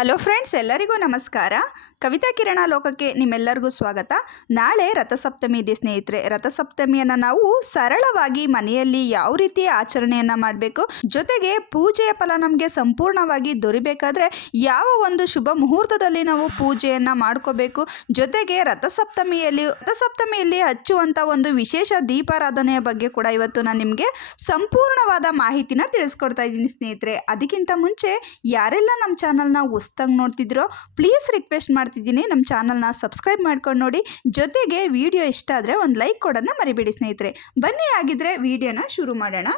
Hello friends, ಎಲ್ಲರಿಗೂ ನಮಸ್ಕಾರ. ಕವಿತಾ ಕಿರಣ ಲೋಕಕ್ಕೆ ನಿಮ್ಮೆಲ್ಲರಿಗೂ ಸ್ವಾಗತ. ನಾಳೆ ರಥಸಪ್ತಮಿ ಇದೆ, ಸ್ನೇಹಿತರೆ. ರಥಸಪ್ತಮಿಯನ್ನು ನಾವು ಸರಳವಾಗಿ ಮನೆಯಲ್ಲಿ ಯಾವ ರೀತಿ ಆಚರಣೆಯನ್ನು ಮಾಡಬೇಕು, ಜೊತೆಗೆ ಪೂಜೆಯ ಫಲ ನಮಗೆ ಸಂಪೂರ್ಣವಾಗಿ ದೊರಿಬೇಕಾದ್ರೆ ಯಾವ ಒಂದು ಶುಭ ಮುಹೂರ್ತದಲ್ಲಿ ನಾವು ಪೂಜೆಯನ್ನು ಮಾಡ್ಕೋಬೇಕು, ಜೊತೆಗೆ ರಥಸಪ್ತಮಿಯಲ್ಲಿ ರಥಸಪ್ತಮಿಯಲ್ಲಿ ಹಚ್ಚುವಂಥ ಒಂದು ವಿಶೇಷ ದೀಪಾರಾಧನೆಯ ಬಗ್ಗೆ ಕೂಡ ಇವತ್ತು ನಾನು ನಿಮಗೆ ಸಂಪೂರ್ಣವಾದ ಮಾಹಿತಿನ ತಿಳಿಸ್ಕೊಡ್ತಾ ಇದ್ದೀನಿ, ಸ್ನೇಹಿತರೆ. ಅದಕ್ಕಿಂತ ಮುಂಚೆ ಯಾರೆಲ್ಲ ನಮ್ಮ ಚಾನಲ್ನ ಹೊಸ್ದಾಗಿ ನೋಡ್ತಿದ್ರೋ ಪ್ಲೀಸ್ ರಿಕ್ವೆಸ್ಟ್ ಮಾಡ್ತಿದ್ದೀನಿ. ನಮ್ಮ ಚಾನಲ್ನ ಸಬ್ಸ್ಕ್ರೈಬ್ ಮಾಡ್ಕೊಂಡು ನೋಡಿ. ಜೊತೆಗೆ ವಿಡಿಯೋ ಇಷ್ಟ ಆದರೆ ಒಂದು ಲೈಕ್ ಕೊಡೋದನ್ನ ಮರಿಬೇಡಿ ಸ್ನೇಹಿತರೆ. ಬನ್ನಿ ಆಗಿದ್ರೆ ವಿಡಿಯೋನ ಶುರು ಮಾಡೋಣ.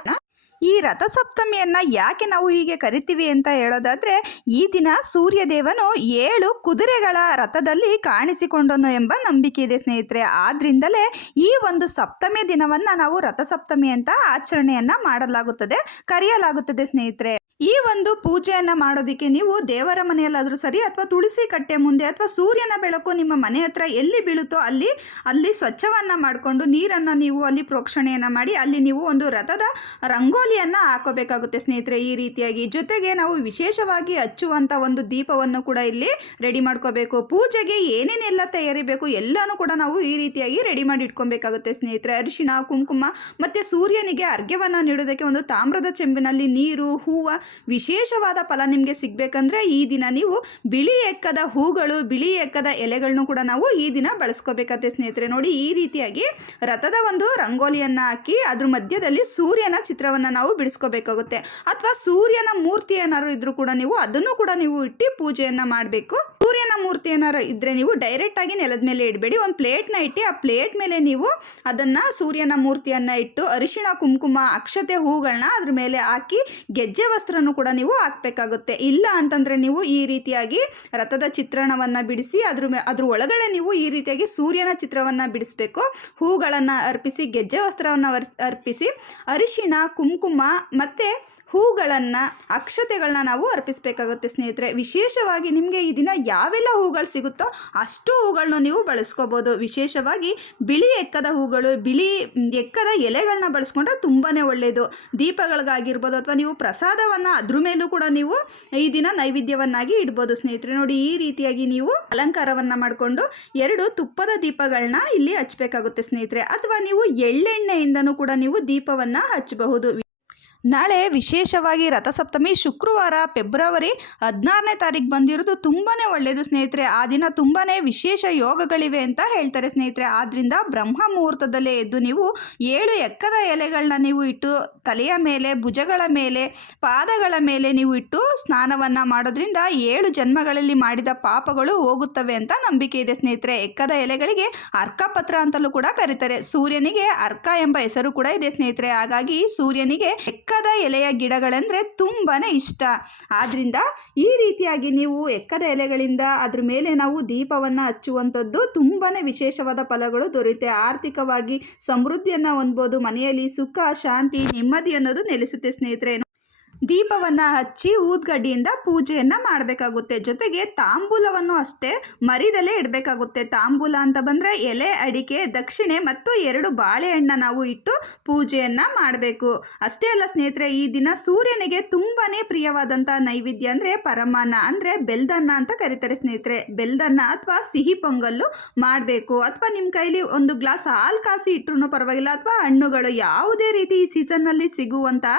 ಈ ರಥಸಪ್ತಮಿಯನ್ನು ಯಾಕೆ ನಾವು ಹೀಗೆ ಕರಿತೀವಿ ಅಂತ ಹೇಳೋದಾದರೆ, ಈ ದಿನ ಸೂರ್ಯದೇವನು ಏಳು ಕುದುರೆಗಳ ರಥದಲ್ಲಿ ಕಾಣಿಸಿಕೊಂಡನು ಎಂಬ ನಂಬಿಕೆ ಇದೆ ಸ್ನೇಹಿತರೆ. ಆದ್ದರಿಂದಲೇ ಈ ಒಂದು ಸಪ್ತಮಿ ದಿನವನ್ನು ನಾವು ರಥಸಪ್ತಮಿ ಅಂತ ಆಚರಣೆಯನ್ನು ಮಾಡಲಾಗುತ್ತದೆ, ಕರೆಯಲಾಗುತ್ತದೆ ಸ್ನೇಹಿತರೆ. ಈ ಒಂದು ಪೂಜೆಯನ್ನು ಮಾಡೋದಕ್ಕೆ ನೀವು ದೇವರ ಮನೆಯಲ್ಲಾದರೂ ಸರಿ ಅಥವಾ ತುಳಸಿ ಕಟ್ಟೆ ಮುಂದೆ ಅಥವಾ ಸೂರ್ಯನ ಬೆಳಕು ನಿಮ್ಮ ಮನೆ ಹತ್ರ ಎಲ್ಲಿ ಬೀಳುತ್ತೋ ಅಲ್ಲಿ ಅಲ್ಲಿ ಸ್ವಚ್ಛವನ್ನು ಮಾಡಿಕೊಂಡು ನೀರನ್ನು ನೀವು ಅಲ್ಲಿ ಪ್ರೋಕ್ಷಣೆಯನ್ನು ಮಾಡಿ ಅಲ್ಲಿ ನೀವು ಒಂದು ರಥದ ರಂಗೋಲಿಯನ್ನು ಹಾಕೋಬೇಕಾಗುತ್ತೆ ಸ್ನೇಹಿತರೆ. ಈ ರೀತಿಯಾಗಿ ಜೊತೆಗೆ ನಾವು ವಿಶೇಷವಾಗಿ ಹಚ್ಚುವಂಥ ಒಂದು ದೀಪವನ್ನು ಕೂಡ ಇಲ್ಲಿ ರೆಡಿ ಮಾಡ್ಕೋಬೇಕು. ಪೂಜೆಗೆ ಏನೇನೆಲ್ಲ ತಯಾರಿ ಬೇಕು ಎಲ್ಲನೂ ಕೂಡ ನಾವು ಈ ರೀತಿಯಾಗಿ ರೆಡಿ ಮಾಡಿ ಇಟ್ಕೊಬೇಕಾಗುತ್ತೆ ಸ್ನೇಹಿತರೆ. ಅರಿಶಿಣ, ಕುಂಕುಮ ಮತ್ತು ಸೂರ್ಯನಿಗೆ ಅರ್ಘ್ಯವನ್ನು ನೀಡೋದಕ್ಕೆ ಒಂದು ತಾಮ್ರದ ಚೆಂಬಿನಲ್ಲಿ ನೀರು, ಹೂವು ವಿಶೇಷವಾದ ಫಲ ನಿಮಗೆ ಸಿಗಬೇಕಂದ್ರೆ ಈ ದಿನ ನೀವು ಬಿಳಿ ಎಕ್ಕದ ಹೂಗಳು, ಬಿಳಿ ಎಕ್ಕದ ಎಲೆಗಳನ್ನು ಕೂಡ ನಾವು ಈ ದಿನ ಬಳಸ್ಕೋಬೇಕತ್ತೆ ಸ್ನೇಹಿತರೆ. ನೋಡಿ, ಈ ರೀತಿಯಾಗಿ ರಥದ ಒಂದು ರಂಗೋಲಿಯನ್ನು ಹಾಕಿ ಅದ್ರ ಮಧ್ಯದಲ್ಲಿ ಸೂರ್ಯನ ಚಿತ್ರವನ್ನು ನಾವು ಬಿಡಿಸ್ಕೋಬೇಕಾಗುತ್ತೆ. ಅಥವಾ ಸೂರ್ಯನ ಮೂರ್ತಿ ಏನಾದ್ರು ಇದ್ರೂ ಕೂಡ ನೀವು ಅದನ್ನು ಕೂಡ ನೀವು ಇಟ್ಟು ಪೂಜೆಯನ್ನು ಮಾಡಬೇಕು. ಸೂರ್ಯನ ಮೂರ್ತಿ ಏನಾರು ಇದ್ದರೆ ನೀವು ಡೈರೆಕ್ಟಾಗಿ ನೆಲದ ಮೇಲೆ ಇಡಬೇಡಿ. ಒಂದು ಪ್ಲೇಟ್ನ ಇಟ್ಟು ಆ ಪ್ಲೇಟ್ ಮೇಲೆ ನೀವು ಅದನ್ನು ಸೂರ್ಯನ ಮೂರ್ತಿಯನ್ನು ಇಟ್ಟು ಅರಿಶಿಣ, ಕುಂಕುಮ, ಅಕ್ಷತೆ ಹೂಗಳನ್ನ ಅದ್ರ ಮೇಲೆ ಹಾಕಿ ಗೆಜ್ಜೆ ವಸ್ತ್ರನೂ ಕೂಡ ನೀವು ಹಾಕ್ಬೇಕಾಗುತ್ತೆ. ಇಲ್ಲ ಅಂತಂದರೆ ನೀವು ಈ ರೀತಿಯಾಗಿ ರಥದ ಚಿತ್ರಣವನ್ನು ಬಿಡಿಸಿ ಅದ್ರ ಅದ್ರ ಒಳಗಡೆ ನೀವು ಈ ರೀತಿಯಾಗಿ ಸೂರ್ಯನ ಚಿತ್ರವನ್ನು ಬಿಡಿಸ್ಬೇಕು. ಹೂಗಳನ್ನು ಅರ್ಪಿಸಿ, ಗೆಜ್ಜೆ ವಸ್ತ್ರವನ್ನು ಅರ್ಪಿಸಿ, ಅರಿಶಿಣ, ಕುಂಕುಮ ಮತ್ತು ಹೂಗಳನ್ನು ಅಕ್ಷತೆಗಳನ್ನ ನಾವು ಅರ್ಪಿಸಬೇಕಾಗುತ್ತೆ ಸ್ನೇಹಿತರೆ. ವಿಶೇಷವಾಗಿ ನಿಮಗೆ ಈ ದಿನ ಯಾವೆಲ್ಲ ಹೂಗಳು ಸಿಗುತ್ತೋ ಅಷ್ಟು ಹೂಗಳನ್ನ ನೀವು ಬಳಸ್ಕೋಬೋದು. ವಿಶೇಷವಾಗಿ ಬಿಳಿ ಎಕ್ಕದ ಹೂಗಳು, ಬಿಳಿ ಎಕ್ಕದ ಎಲೆಗಳನ್ನ ಬಳಸ್ಕೊಂಡ್ರೆ ತುಂಬಾ ಒಳ್ಳೆಯದು ದೀಪಗಳಿಗಾಗಿರ್ಬೋದು ಅಥವಾ ನೀವು ಪ್ರಸಾದವನ್ನು ಅದ್ರ ಮೇಲೂ ಕೂಡ ನೀವು ಈ ದಿನ ನೈವೇದ್ಯವನ್ನಾಗಿ ಇಡ್ಬೋದು ಸ್ನೇಹಿತರೆ. ನೋಡಿ, ಈ ರೀತಿಯಾಗಿ ನೀವು ಅಲಂಕಾರವನ್ನು ಮಾಡಿಕೊಂಡು ಎರಡು ತುಪ್ಪದ ದೀಪಗಳನ್ನ ಇಲ್ಲಿ ಹಚ್ಚಬೇಕಾಗುತ್ತೆ ಸ್ನೇಹಿತರೆ. ಅಥವಾ ನೀವು ಎಳ್ಳೆಣ್ಣೆಯಿಂದನೂ ಕೂಡ ನೀವು ದೀಪವನ್ನು ಹಚ್ಚಬಹುದು ನಾಳೆ ವಿಶೇಷವಾಗಿ ರಥಸಪ್ತಮಿ ಶುಕ್ರವಾರ, ಫೆಬ್ರವರಿ ಹದಿನಾರನೇ ತಾರೀಕು ಬಂದಿರೋದು ತುಂಬಾ ಒಳ್ಳೆಯದು ಸ್ನೇಹಿತರೆ. ಆ ದಿನ ತುಂಬಾ ವಿಶೇಷ ಯೋಗಗಳಿವೆ ಅಂತ ಹೇಳ್ತಾರೆ ಸ್ನೇಹಿತರೆ. ಆದ್ದರಿಂದ ಬ್ರಹ್ಮ ಮುಹೂರ್ತದಲ್ಲೇ ಎದ್ದು ನೀವು ಏಳು ಎಕ್ಕದ ಎಲೆಗಳನ್ನ ನೀವು ಇಟ್ಟು, ತಲೆಯ ಮೇಲೆ, ಭುಜಗಳ ಮೇಲೆ, ಪಾದಗಳ ಮೇಲೆ ನೀವು ಇಟ್ಟು ಸ್ನಾನವನ್ನು ಮಾಡೋದ್ರಿಂದ ಏಳು ಜನ್ಮಗಳಲ್ಲಿ ಮಾಡಿದ ಪಾಪಗಳು ಹೋಗುತ್ತವೆ ಅಂತ ನಂಬಿಕೆ ಇದೆ ಸ್ನೇಹಿತರೆ. ಎಕ್ಕದ ಎಲೆಗಳಿಗೆ ಅರ್ಕಪತ್ರ ಅಂತಲೂ ಕೂಡ ಕರೀತಾರೆ. ಸೂರ್ಯನಿಗೆ ಅರ್ಕ ಎಂಬ ಹೆಸರು ಕೂಡ ಇದೆ ಸ್ನೇಹಿತರೆ. ಹಾಗಾಗಿ ಸೂರ್ಯನಿಗೆ ಎಕ್ಕ ಎಕ್ಕದ ಎಲೆಯ ಗಿಡಗಳೆಂದರೆ ತುಂಬಾ ಇಷ್ಟ. ಆದ್ದರಿಂದ ಈ ರೀತಿಯಾಗಿ ನೀವು ಎಕ್ಕದ ಎಲೆಗಳಿಂದ ಅದ್ರ ಮೇಲೆ ನಾವು ದೀಪವನ್ನು ಹಚ್ಚುವಂಥದ್ದು ತುಂಬಾ ವಿಶೇಷವಾದ ಫಲಗಳು ದೊರೆಯುತ್ತೆ. ಆರ್ಥಿಕವಾಗಿ ಸಮೃದ್ಧಿಯನ್ನು ಹೊಂದ್ಬೋದು, ಮನೆಯಲ್ಲಿ ಸುಖ, ಶಾಂತಿ, ನೆಮ್ಮದಿ ಅನ್ನೋದು ನೆಲೆಸುತ್ತೆ ಸ್ನೇಹಿತರೆ. ದೀಪವನ್ನು ಹಚ್ಚಿ ಊದ್ಗಡ್ಡಿಯಿಂದ ಪೂಜೆಯನ್ನು ಮಾಡಬೇಕಾಗುತ್ತೆ. ಜೊತೆಗೆ ತಾಂಬೂಲವನ್ನು ಅಷ್ಟೇ ಮರಿದಲ್ಲೇ ಇಡಬೇಕಾಗುತ್ತೆ. ತಾಂಬೂಲ ಅಂತ ಬಂದರೆ ಎಲೆ, ಅಡಿಕೆ, ದಕ್ಷಿಣೆ ಮತ್ತು ಎರಡು ಬಾಳೆಹಣ್ಣ ನಾವು ಇಟ್ಟು ಪೂಜೆಯನ್ನು ಮಾಡಬೇಕು. ಅಷ್ಟೇ ಅಲ್ಲ ಸ್ನೇಹಿತರೆ, ಈ ದಿನ ಸೂರ್ಯನಿಗೆ ತುಂಬಾ ಪ್ರಿಯವಾದಂಥ ನೈವೇದ್ಯ ಅಂದರೆ ಪರಮಾನ್ನ ಅಂದರೆ ಬೆಲ್ದನ್ನ ಅಂತ ಕರೀತಾರೆ ಸ್ನೇಹಿತರೆ. ಬೆಲ್ದನ್ನ ಅಥವಾ ಸಿಹಿ ಪೊಂಗಲ್ಲು ಮಾಡಬೇಕು. ಅಥವಾ ನಿಮ್ಮ ಕೈಲಿ ಒಂದು ಗ್ಲಾಸ್ ಹಾಲು ಕಾಸಿ ಇಟ್ಟರು ಪರವಾಗಿಲ್ಲ. ಅಥವಾ ಹಣ್ಣುಗಳು ಯಾವುದೇ ರೀತಿ ಈ ಸೀಸನ್ನಲ್ಲಿ ಸಿಗುವಂತಹ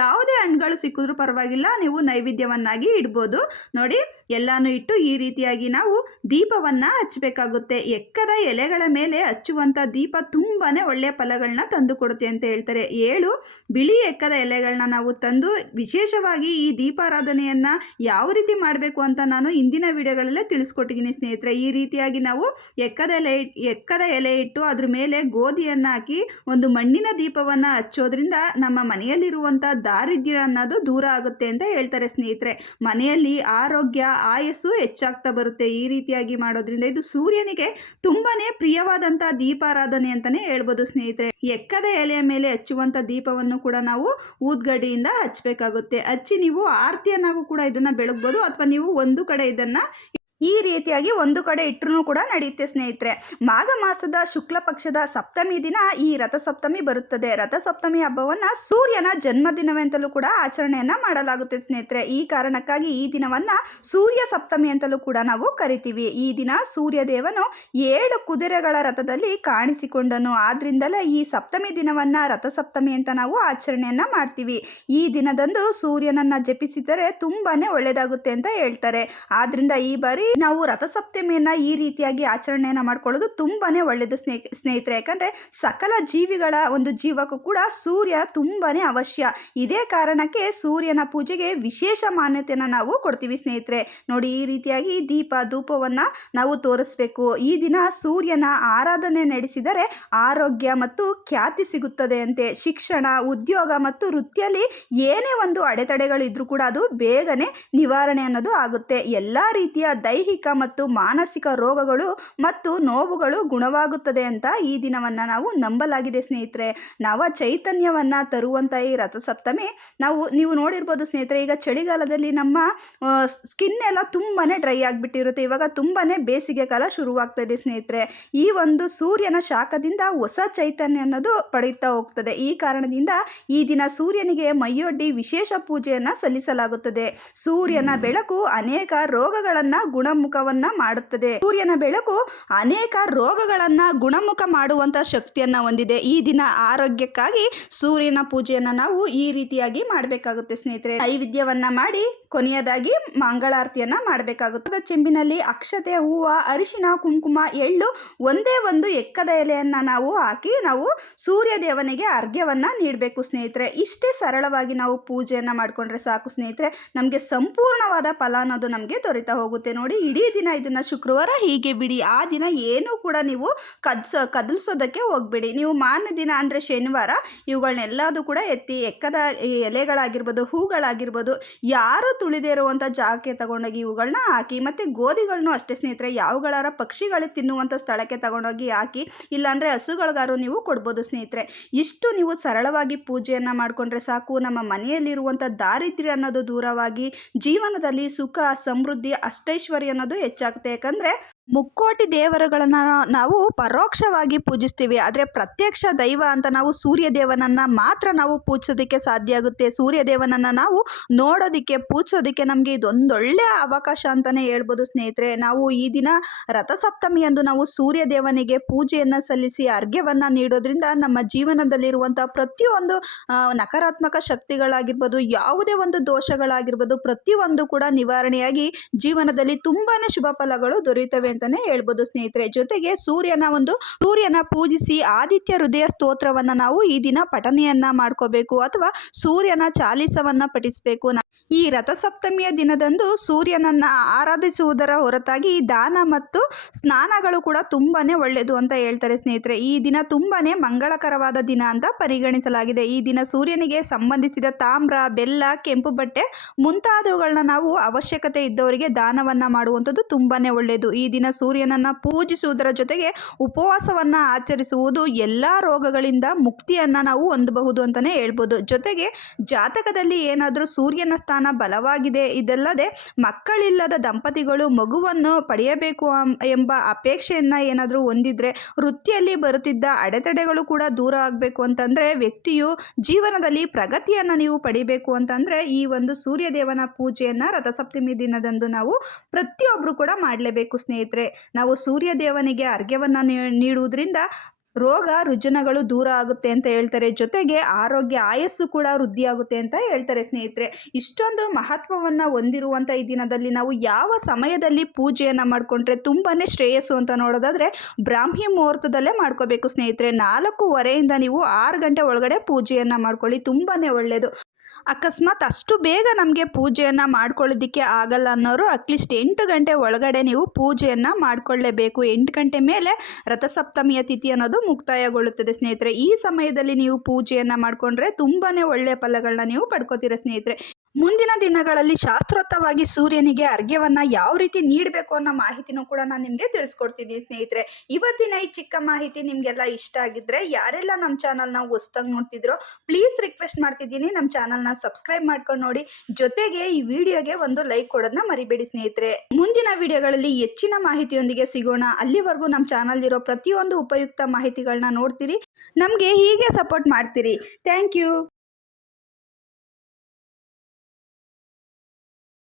ಯಾವುದೇ ಹಣ್ಣುಗಳು ಸಿಕ್ಕಿದ್ರೂ ಪರವಾಗಿಲ್ಲ, ನೀವು ನೈವೇದ್ಯವನ್ನಾಗಿ ಇಡ್ಬೋದು. ನೋಡಿ, ಎಲ್ಲಾನು ಇಟ್ಟು ಈ ರೀತಿಯಾಗಿ ನಾವು ದೀಪವನ್ನು ಹಚ್ಚಬೇಕಾಗುತ್ತೆ ಎಕ್ಕದ ಎಲೆಗಳ ಮೇಲೆ ಹಚ್ಚುವಂಥ ದೀಪ ತುಂಬಾ ಒಳ್ಳೆಯ ಫಲಗಳನ್ನ ತಂದು ಕೊಡುತ್ತೆ ಅಂತ ಹೇಳ್ತಾರೆ. ಏಳು, ಬಿಳಿ ಎಕ್ಕದ ಎಲೆಗಳನ್ನ ನಾವು ತಂದು ವಿಶೇಷವಾಗಿ ಈ ದೀಪಾರಾಧನೆಯನ್ನು ಯಾವ ರೀತಿ ಮಾಡಬೇಕು ಅಂತ ನಾನು ಇಂದಿನ ವಿಡಿಯೋಗಳಲ್ಲೇ ತಿಳಿಸ್ಕೊಟ್ಟಿದ್ದೀನಿ ಸ್ನೇಹಿತರೆ. ಈ ರೀತಿಯಾಗಿ ನಾವು ಎಕ್ಕದ ಎಲೆ ಎಕ್ಕದ ಎಲೆ ಇಟ್ಟು ಅದ್ರ ಮೇಲೆ ಗೋಧಿಯನ್ನು ಹಾಕಿ ಒಂದು ಮಣ್ಣಿನ ದೀಪವನ್ನು ಹಚ್ಚೋದ್ರಿಂದ ನಮ್ಮ ಮನೆಯಲ್ಲಿರುವಂಥ ದಾರಿದ್ರ್ಯ ಅನ್ನೋದು ದೂರ ಆಗುತ್ತೆ ಅಂತ ಹೇಳ್ತಾರೆ ಸ್ನೇಹಿತರೆ. ಮನೆಯಲ್ಲಿ ಆರೋಗ್ಯ, ಆಯಸ್ಸು ಹೆಚ್ಚಾಗ್ತಾ ಬರುತ್ತೆ ಈ ರೀತಿಯಾಗಿ ಮಾಡೋದ್ರಿಂದ. ಇದು ಸೂರ್ಯನಿಗೆ ತುಂಬಾನೇ ಪ್ರಿಯವಾದಂತಹ ದೀಪಾರಾಧನೆ ಅಂತಲೇ ಹೇಳ್ಬೋದು ಸ್ನೇಹಿತರೆ. ಎಕ್ಕದ ಎಲೆಯ ಮೇಲೆ ಹಚ್ಚುವಂಥ ದೀಪವನ್ನು ಕೂಡ ನಾವು ಊದ್ಗಡ್ಡಿಯಿಂದ ಹಚ್ಚಬೇಕಾಗುತ್ತೆ ಹಚ್ಚಿ ನೀವು ಆರತಿಯನ್ನಾಗೂ ಕೂಡ ಇದನ್ನು ಬೆಳಗ್ಬೋದು ಅಥವಾ ನೀವು ಒಂದು ಕಡೆ ಇದನ್ನು ಈ ರೀತಿಯಾಗಿ ಒಂದು ಕಡೆ ಇಟ್ಟರೂ ಕೂಡ ನಡೆಯುತ್ತೆ ಸ್ನೇಹಿತರೆ. ಮಾಘ ಮಾಸದ ಶುಕ್ಲ ಪಕ್ಷದ ಸಪ್ತಮಿ ದಿನ ಈ ರಥಸಪ್ತಮಿ ಬರುತ್ತದೆ. ರಥಸಪ್ತಮಿ ಹಬ್ಬವನ್ನು ಸೂರ್ಯನ ಜನ್ಮದಿನವೆಂತಲೂ ಕೂಡ ಆಚರಣೆಯನ್ನು ಮಾಡಲಾಗುತ್ತೆ ಸ್ನೇಹಿತರೆ. ಈ ಕಾರಣಕ್ಕಾಗಿ ಈ ದಿನವನ್ನು ಸೂರ್ಯ ಸಪ್ತಮಿ ಅಂತಲೂ ಕೂಡ ನಾವು ಕರಿತೀವಿ. ಈ ದಿನ ಸೂರ್ಯ ದೇವನು ಏಳು ಕುದುರೆಗಳ ರಥದಲ್ಲಿ ಕಾಣಿಸಿಕೊಂಡನು. ಆದ್ರಿಂದಲೇ ಈ ಸಪ್ತಮಿ ದಿನವನ್ನು ರಥಸಪ್ತಮಿ ಅಂತ ನಾವು ಆಚರಣೆಯನ್ನು ಮಾಡ್ತೀವಿ. ಈ ದಿನದಂದು ಸೂರ್ಯನನ್ನು ಜಪಿಸಿದರೆ ತುಂಬಾ ಒಳ್ಳೆಯದಾಗುತ್ತೆ ಅಂತ ಹೇಳ್ತಾರೆ. ಆದ್ರಿಂದ ಈ ಬಾರಿ ನಾವು ರಥಸಪ್ತಮಿಯನ್ನು ಈ ರೀತಿಯಾಗಿ ಆಚರಣೆಯನ್ನು ಮಾಡ್ಕೊಳ್ಳೋದು ತುಂಬಾನೇ ಒಳ್ಳೆಯದು ಸ್ನೇಹ, ಸ್ನೇಹಿತರೆ. ಯಾಕಂದರೆ ಸಕಲ ಜೀವಿಗಳ ಒಂದು ಜೀವಕ್ಕೂ ಕೂಡ ಸೂರ್ಯ ತುಂಬಾನೇ ಅವಶ್ಯ. ಇದೇ ಕಾರಣಕ್ಕೆ ಸೂರ್ಯನ ಪೂಜೆಗೆ ವಿಶೇಷ ಮಾನ್ಯತೆಯನ್ನು ನಾವು ಕೊಡ್ತೀವಿ ಸ್ನೇಹಿತರೆ. ನೋಡಿ, ಈ ರೀತಿಯಾಗಿ ದೀಪ, ಧೂಪವನ್ನು ನಾವು ತೋರಿಸ್ಬೇಕು. ಈ ದಿನ ಸೂರ್ಯನ ಆರಾಧನೆ ನಡೆಸಿದರೆ ಆರೋಗ್ಯ ಮತ್ತು ಖ್ಯಾತಿ ಸಿಗುತ್ತದೆ ಅಂತೆ. ಶಿಕ್ಷಣ, ಉದ್ಯೋಗ ಮತ್ತು ವೃತ್ತಿಯಲ್ಲಿ ಏನೇ ಒಂದು ಅಡೆತಡೆಗಳಿದ್ರೂ ಕೂಡ ಅದು ಬೇಗನೆ ನಿವಾರಣೆ ಅನ್ನೋದು ಆಗುತ್ತೆ. ಎಲ್ಲ ರೀತಿಯ ದೈಹಿಕ ಮತ್ತು ಮಾನಸಿಕ ರೋಗಗಳು ಮತ್ತು ನೋವುಗಳು ಗುಣವಾಗುತ್ತದೆ ಅಂತ ಈ ದಿನವನ್ನು ನಾವು ನಂಬಲಾಗಿದೆ ಸ್ನೇಹಿತರೆ. ನವ ಚೈತನ್ಯವನ್ನು ತರುವಂಥ ಈ ರಥಸಪ್ತಮಿ ನಾವು ನೀವು ನೋಡಿರ್ಬೋದು ಸ್ನೇಹಿತರೆ ಈಗ ಚಳಿಗಾಲದಲ್ಲಿ ನಮ್ಮ ಸ್ಕಿನ್ ಎಲ್ಲ ತುಂಬಾ ಡ್ರೈ ಆಗಿಬಿಟ್ಟಿರುತ್ತೆ. ಇವಾಗ ತುಂಬಾ ಬೇಸಿಗೆ ಕಾಲ ಶುರುವಾಗ್ತಾ ಇದೆ ಸ್ನೇಹಿತರೆ. ಈ ಒಂದು ಸೂರ್ಯನ ಶಾಖದಿಂದ ಹೊಸ ಚೈತನ್ಯ ಅನ್ನೋದು ಪಡೆಯುತ್ತಾ ಹೋಗ್ತದೆ. ಈ ಕಾರಣದಿಂದ ಈ ದಿನ ಸೂರ್ಯನಿಗೆ ಮೈಯೊಡ್ಡಿ ವಿಶೇಷ ಪೂಜೆಯನ್ನು ಸಲ್ಲಿಸಲಾಗುತ್ತದೆ. ಸೂರ್ಯನ ಬೆಳಕು ಅನೇಕ ರೋಗಗಳನ್ನು ಗುಣಮುಖವನ್ನ ಮಾಡುತ್ತದೆ. ಸೂರ್ಯನ ಬೆಳಕು ಅನೇಕ ರೋಗಗಳನ್ನ ಗುಣಮುಖ ಮಾಡುವಂತ ಶಕ್ತಿಯನ್ನ ಹೊಂದಿದೆ. ಈ ದಿನ ಆರೋಗ್ಯಕ್ಕಾಗಿ ಸೂರ್ಯನ ಪೂಜೆಯನ್ನ ನಾವು ಈ ರೀತಿಯಾಗಿ ಮಾಡಬೇಕಾಗುತ್ತೆ ಸ್ನೇಹಿತರೆ. ನೈವೇದ್ಯವನ್ನ ಮಾಡಿ ಕೊನೆಯದಾಗಿ ಮಂಗಳಾರತಿಯನ್ನ ಮಾಡಬೇಕಾಗುತ್ತೆ. ಚೆಂಬಿನಲ್ಲಿ ಅಕ್ಷತೆ, ಹೂವು, ಅರಿಶಿನ, ಕುಂಕುಮ, ಎಳ್ಳು ಒಂದೇ ಒಂದು ಎಕ್ಕದ ಎಲೆಯನ್ನ ನಾವು ಹಾಕಿ ನಾವು ಸೂರ್ಯ ದೇವನಿಗೆ ಅರ್ಘ್ಯವನ್ನ ನೀಡಬೇಕು ಸ್ನೇಹಿತರೆ. ಇಷ್ಟೇ ಸರಳವಾಗಿ ನಾವು ಪೂಜೆಯನ್ನ ಮಾಡ್ಕೊಂಡ್ರೆ ಸಾಕು ಸ್ನೇಹಿತರೆ. ನಮಗೆ ಸಂಪೂರ್ಣವಾದ ಫಲ ಅನ್ನೋದು ನಮಗೆ ದೊರೀತಾ ಹೋಗುತ್ತೆ ನೋಡಿ. ಇಡೀ ದಿನ ಇದನ್ನ ಶುಕ್ರವಾರ ಹೀಗೆ ಬಿಡಿ. ಆ ದಿನ ಏನೂ ಕೂಡ ನೀವು ಕದ್ಸ, ಕದಲ್ಸೋದಕ್ಕೆ ಹೋಗ್ಬೇಡಿ. ನೀವು ಮಾರನೇ ದಿನ ಅಂದರೆ ಶನಿವಾರ. ಇವುಗಳನ್ನೆಲ್ಲದೂ ಕೂಡ ಎತ್ತಿ ಎಕ್ಕದ ಎಲೆಗಳಾಗಿರ್ಬೋದು, ಹೂಗಳಾಗಿರ್ಬೋದು, ಯಾರು ತುಳಿದೇ ಇರುವಂಥ ಜಾಗಕ್ಕೆ ತಗೊಂಡೋಗಿ ಇವುಗಳನ್ನ ಹಾಕಿ, ಮತ್ತು ಗೋಧಿಗಳನ್ನು ಅಷ್ಟೇ ಸ್ನೇಹಿತರೆ, ಯಾವುಗಳಾರ ಪಕ್ಷಿಗಳು ತಿನ್ನುವಂಥ ಸ್ಥಳಕ್ಕೆ ತಗೊಂಡೋಗಿ ಹಾಕಿ, ಇಲ್ಲಾಂದರೆ ಹಸುಗಳಿಗಾರು ನೀವು ಕೊಡ್ಬೋದು ಸ್ನೇಹಿತರೆ. ಇಷ್ಟು ನೀವು ಸರಳವಾಗಿ ಪೂಜೆಯನ್ನು ಮಾಡಿಕೊಂಡ್ರೆ ಸಾಕು. ನಮ್ಮ ಮನೆಯಲ್ಲಿರುವಂಥ ದಾರಿದ್ರ್ಯ ಅನ್ನೋದು ದೂರವಾಗಿ, ಜೀವನದಲ್ಲಿ ಸುಖ, ಸಮೃದ್ಧಿ, ಅಷ್ಟೈಶ್ವರ್ಯ ಅನ್ನೋದು ಹೆಚ್ಚಾಗುತ್ತೆ. ಯಾಕಂದರೆ ಮುಕ್ಕೋಟಿ ದೇವರುಗಳನ್ನು ನಾವು ಪರೋಕ್ಷವಾಗಿ ಪೂಜಿಸ್ತೀವಿ. ಆದರೆ ಪ್ರತ್ಯಕ್ಷ ದೈವ ಅಂತ ನಾವು ಸೂರ್ಯ ದೇವನನ್ನು ಮಾತ್ರ ನಾವು ಪೂಜಿಸೋದಕ್ಕೆ ಸಾಧ್ಯ ಆಗುತ್ತೆ. ಸೂರ್ಯ ದೇವನನ್ನು ನಾವು ನೋಡೋದಕ್ಕೆ, ಪೂಜಿಸೋದಕ್ಕೆ ನಮಗೆ ಇದೊಂದೊಳ್ಳೆಯ ಅವಕಾಶ ಅಂತಲೇ ಹೇಳ್ಬೋದು ಸ್ನೇಹಿತರೆ. ನಾವು ಈ ದಿನ ರಥಸಪ್ತಮಿಯಂದು ನಾವು ಸೂರ್ಯ ದೇವನಿಗೆ ಪೂಜೆಯನ್ನು ಸಲ್ಲಿಸಿ, ಅರ್ಘ್ಯವನ್ನು ನೀಡೋದ್ರಿಂದ ನಮ್ಮ ಜೀವನದಲ್ಲಿರುವಂಥ ಪ್ರತಿಯೊಂದು ನಕಾರಾತ್ಮಕ ಶಕ್ತಿಗಳಾಗಿರ್ಬೋದು, ಯಾವುದೇ ಒಂದು ದೋಷಗಳಾಗಿರ್ಬೋದು, ಪ್ರತಿಯೊಂದು ಕೂಡ ನಿವಾರಣೆಯಾಗಿ ಜೀವನದಲ್ಲಿ ತುಂಬಾ ಶುಭ ಫಲಗಳು ದೊರೆಯುತ್ತವೆ ಅಂತಲೇ ಹೇಳ್ಬೋದು ಸ್ನೇಹಿತರೆ. ಜೊತೆಗೆ ಸೂರ್ಯನ ಒಂದು, ಸೂರ್ಯನ ಪೂಜಿಸಿ ಆದಿತ್ಯ ಹೃದಯ ಸ್ತೋತ್ರವನ್ನ ನಾವು ಈ ದಿನ ಪಠನೆಯನ್ನ ಮಾಡ್ಕೋಬೇಕು ಅಥವಾ ಸೂರ್ಯನ ಚಾಲಿಸವನ್ನ ಪಠಿಸಬೇಕು. ಈ ರಥಸಪ್ತಮಿಯ ದಿನದಂದು ಸೂರ್ಯನನ್ನ ಆರಾಧಿಸುವುದರ ಹೊರತಾಗಿ ದಾನ ಮತ್ತು ಸ್ನಾನಗಳು ಕೂಡ ತುಂಬಾನೇ ಒಳ್ಳೆಯದು ಅಂತ ಹೇಳ್ತಾರೆ ಸ್ನೇಹಿತರೆ. ಈ ದಿನ ತುಂಬಾನೇ ಮಂಗಳಕರವಾದ ದಿನ ಅಂತ ಪರಿಗಣಿಸಲಾಗಿದೆ. ಈ ದಿನ ಸೂರ್ಯನಿಗೆ ಸಂಬಂಧಿಸಿದ ತಾಮ್ರ, ಬೆಲ್ಲ, ಕೆಂಪು ಬಟ್ಟೆ ಮುಂತಾದವುಗಳನ್ನ ನಾವು ಅವಶ್ಯಕತೆ ಇದ್ದವರಿಗೆ ದಾನವನ್ನ ಮಾಡುವಂಥದ್ದು ತುಂಬಾನೇ ಒಳ್ಳೆಯದು. ಈ ದಿನ ಸೂರ್ಯನನ್ನ ಪೂಜಿಸುವುದರ ಜೊತೆಗೆ ಉಪವಾಸವನ್ನ ಆಚರಿಸುವುದು ಎಲ್ಲ ರೋಗಗಳಿಂದ ಮುಕ್ತಿಯನ್ನ ನಾವು ಹೊಂದಬಹುದು ಅಂತಲೇ ಹೇಳ್ಬೋದು. ಜೊತೆಗೆ ಜಾತಕದಲ್ಲಿ ಏನಾದರೂ ಸೂರ್ಯನ ಸ್ಥಾನ ಬಲವಾಗಿದೆ, ಇದಲ್ಲದೆ ಮಕ್ಕಳಿಲ್ಲದ ದಂಪತಿಗಳು ಮಗುವನ್ನು ಪಡೆಯಬೇಕು ಎಂಬ ಅಪೇಕ್ಷೆಯನ್ನು ಏನಾದರೂ ಹೊಂದಿದ್ರೆ, ವೃತ್ತಿಯಲ್ಲಿ ಬರುತ್ತಿದ್ದ ಅಡೆತಡೆಗಳು ಕೂಡ ದೂರ ಆಗಬೇಕು ಅಂತಂದರೆ ವ್ಯಕ್ತಿಯು ಜೀವನದಲ್ಲಿ ಪ್ರಗತಿಯನ್ನು ನೀವು ಪಡಿಬೇಕು ಅಂತಂದರೆ ಈ ಒಂದು ಸೂರ್ಯದೇವನ ಪೂಜೆಯನ್ನು ರಥಸಪ್ತಮಿ ದಿನದಂದು ನಾವು ಪ್ರತಿಯೊಬ್ಬರು ಕೂಡ ಮಾಡಲೇಬೇಕು ಸ್ನೇಹಿತರೆ. ನಾವು ಸೂರ್ಯದೇವನಿಗೆ ಅರ್ಘ್ಯವನ್ನು ನೀಡುವುದರಿಂದ ರೋಗ ರುಜಿನಗಳು ದೂರ ಆಗುತ್ತೆ ಅಂತ ಹೇಳ್ತಾರೆ. ಜೊತೆಗೆ ಆರೋಗ್ಯ ಆಯಸ್ಸು ಕೂಡ ವೃದ್ಧಿಯಾಗುತ್ತೆ ಅಂತ ಹೇಳ್ತಾರೆ ಸ್ನೇಹಿತರೆ. ಇಷ್ಟೊಂದು ಮಹತ್ವವನ್ನು ಹೊಂದಿರುವಂಥ ಈ ದಿನದಲ್ಲಿ ನಾವು ಯಾವ ಸಮಯದಲ್ಲಿ ಪೂಜೆಯನ್ನು ಮಾಡಿಕೊಂಡ್ರೆ ತುಂಬಾ ಶ್ರೇಯಸ್ಸು ಅಂತ ನೋಡೋದಾದರೆ ಬ್ರಾಹ್ಮಿ ಮುಹೂರ್ತದಲ್ಲೇ ಮಾಡ್ಕೋಬೇಕು ಸ್ನೇಹಿತರೆ. ನಾಲ್ಕೂವರೆಯಿಂದ ನೀವು ಆರು ಗಂಟೆ ಒಳಗಡೆ ಪೂಜೆಯನ್ನು ಮಾಡ್ಕೊಳ್ಳಿ. ತುಂಬಾ ಒಳ್ಳೆಯದು ಅಕಸ್ಮಾತ್ ಅಷ್ಟು ಬೇಗ ನಮಗೆ ಪೂಜೆಯನ್ನು ಮಾಡ್ಕೊಳ್ಳೋದಕ್ಕೆ ಆಗಲ್ಲ ಅನ್ನೋರು ಅಟ್ಲೀಸ್ಟ್ ಎಂಟು ಗಂಟೆ ಒಳಗಡೆ ನೀವು ಪೂಜೆಯನ್ನು ಮಾಡಿಕೊಳ್ಳೇಬೇಕು. ಎಂಟು ಗಂಟೆ ಮೇಲೆ ರಥಸಪ್ತಮಿಯ ತಿಥಿ ಅನ್ನೋದು ಮುಕ್ತಾಯಗೊಳ್ಳುತ್ತದೆ ಸ್ನೇಹಿತರೆ. ಈ ಸಮಯದಲ್ಲಿ ನೀವು ಪೂಜೆಯನ್ನು ಮಾಡಿಕೊಂಡ್ರೆ ತುಂಬಾ ಒಳ್ಳೆಯ ಫಲಗಳನ್ನ ನೀವು ಪಡ್ಕೋತೀರ ಸ್ನೇಹಿತರೆ. ಮುಂದಿನ ದಿನಗಳಲ್ಲಿ ಶಾಸ್ತ್ರೋತ್ತವಾಗಿ ಸೂರ್ಯನಿಗೆ ಅರ್ಘ್ಯವನ್ನು ಯಾವ ರೀತಿ ನೀಡಬೇಕು ಅನ್ನೋ ಮಾಹಿತಿನೂ ಕೂಡ ನಾನು ನಿಮಗೆ ತಿಳಿಸ್ಕೊಡ್ತಿದ್ದೀನಿ ಸ್ನೇಹಿತರೆ. ಇವತ್ತಿನ ಈ ಚಿಕ್ಕ ಮಾಹಿತಿ ನಿಮಗೆಲ್ಲ ಇಷ್ಟ ಆಗಿದ್ರೆ, ಯಾರೆಲ್ಲ ನಮ್ಮ ಚಾನಲ್ನ ಹೊಸ್ದಾಗಿ ನೋಡ್ತಿದ್ರೋ, ಪ್ಲೀಸ್ ರಿಕ್ವೆಸ್ಟ್ ಮಾಡ್ತಿದ್ದೀನಿ ನಮ್ಮ ಚಾನಲ್ನ ಸಬ್ಸ್ಕ್ರೈಬ್ ಮಾಡ್ಕೊಂಡು ನೋಡಿ. ಜೊತೆಗೆ ಈ ವಿಡಿಯೋಗೆ ಒಂದು ಲೈಕ್ ಕೊಡೋದನ್ನ ಮರಿಬೇಡಿ ಸ್ನೇಹಿತರೆ. ಮುಂದಿನ ವಿಡಿಯೋಗಳಲ್ಲಿ ಹೆಚ್ಚಿನ ಮಾಹಿತಿಯೊಂದಿಗೆ ಸಿಗೋಣ. ಅಲ್ಲಿವರೆಗೂ ನಮ್ಮ ಚಾನಲ್ ಇರೋ ಪ್ರತಿಯೊಂದು ಉಪಯುಕ್ತ ಮಾಹಿತಿಗಳನ್ನ ನೋಡ್ತೀರಿ. ನಮಗೆ ಹೀಗೆ ಸಪೋರ್ಟ್ ಮಾಡ್ತೀರಿ. Thank you.